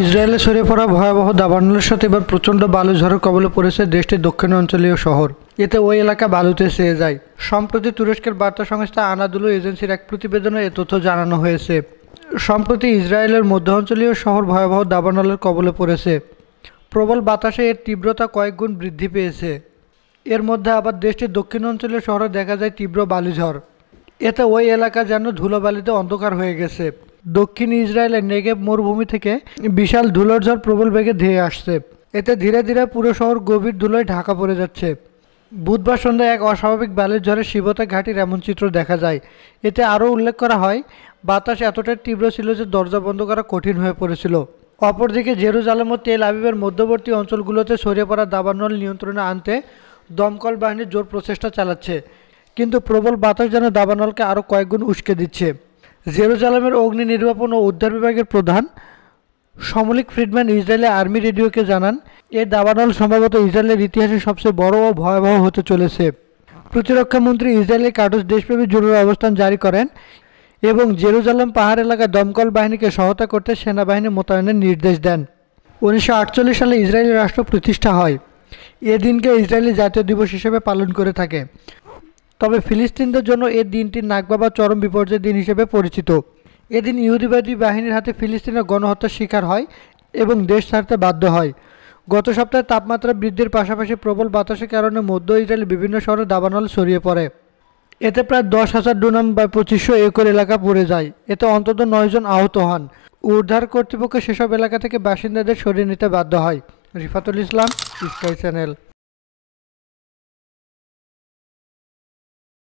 ইসরায়েলে ছড়িয়ে পড়া ভয়াবহ দাবানলের সাথে এবার প্রচণ্ড বালু ঝড়ের কবলে পড়েছে দেশটির দক্ষিণাঞ্চলীয় শহর। এতে ওই এলাকা বালুতে ছেয়ে যায়। সম্প্রতি তুরস্কের বার্তা সংস্থা আনাদুলু এজেন্সির এক প্রতিবেদনে এ তথ্য জানানো হয়েছে। সম্প্রতি ইসরায়েলের মধ্যাঞ্চলীয় শহর ভয়াবহ দাবানলের কবলে পড়েছে। প্রবল বাতাসে এর তীব্রতা কয়েক গুণ বৃদ্ধি পেয়েছে। এর মধ্যে আবার দেশটির দক্ষিণাঞ্চলীয় শহরে দেখা যায় তীব্র বালুঝড়। এতে ওই এলাকা যেন ধুলোবালিতে অন্ধকার হয়ে গেছে। দক্ষিণ ইসরায়েলের নেগেব মরুভূমি থেকে বিশাল ধুলোর ঝড় প্রবল বেগে ধেয়ে আসছে। এতে ধীরে ধীরে পুরো শহর গভীর ধুলোয় ঢাকা পড়ে যাচ্ছে। বুধবার সন্ধ্যায় এক অস্বাভাবিক বালির ঝড়ে শিবতা ঘাটির এমন চিত্র দেখা যায়। এতে আরও উল্লেখ করা হয়, বাতাস এতটাই তীব্র ছিল যে দরজা বন্ধ করা কঠিন হয়ে পড়েছিল। অপরদিকে জেরুজালেম ও তেল আবিবের মধ্যবর্তী অঞ্চলগুলোতে ছড়িয়ে পড়া দাবানল নিয়ন্ত্রণে আনতে দমকল বাহিনী জোর প্রচেষ্টা চালাচ্ছে, কিন্তু প্রবল বাতাস যেন দাবানলকে আরও কয়েকগুণ উস্কে দিচ্ছে। জেরুজালেমের অগ্নি নির্বাপন ও উদ্ধার বিভাগের প্রধান সমলিক ফ্রিডম্যান ইসরায়েলি আর্মি রেডিওকে জানান, এই দাবানল সম্ভবত ইসরায়েলের ইতিহাসে সবচেয়ে বড় ও ভয়াবহ হতে চলেছে। প্রতিরক্ষা মন্ত্রী ইসরায়েলি কার্ডস দেশব্যাপী জরুরি অবস্থান জারি করেন এবং জেরুজালেম পাহাড় এলাকায় দমকল বাহিনীকে সহায়তা করতে সেনাবাহিনী মোতায়েনের নির্দেশ দেন। 1948 সালে ইসরায়েলি রাষ্ট্র প্রতিষ্ঠা হয়। এ দিনকে ইসরায়েলি জাতীয় দিবস হিসেবে পালন করে থাকে। তবে ফিলিস্তিনদের জন্য এই দিনটি নাকবা বা চরম বিপর্যয়ের দিন হিসেবে পরিচিত। এদিন ইহুদিবাদী বাহিনীর হাতে ফিলিস্তিনের গণহত্যার শিকার হয় এবং দেশ ছাড়তে বাধ্য হয়। গত সপ্তাহে তাপমাত্রা বৃদ্ধির পাশাপাশি প্রবল বাতাসের কারণে মধ্য ইসরায়েলের বিভিন্ন শহরে দাবানল ছড়িয়ে পড়ে। এতে প্রায় 10,000 ডুনাম বা 2500 একর এলাকা পড়ে যায়। এতে অন্তত 9 জন আহত হন। উদ্ধার কর্তৃপক্ষ সেসব এলাকা থেকে বাসিন্দাদের সরিয়ে নিতে বাধ্য হয়। রিফাতুল ইসলাম, স্কাই চ্যানেল।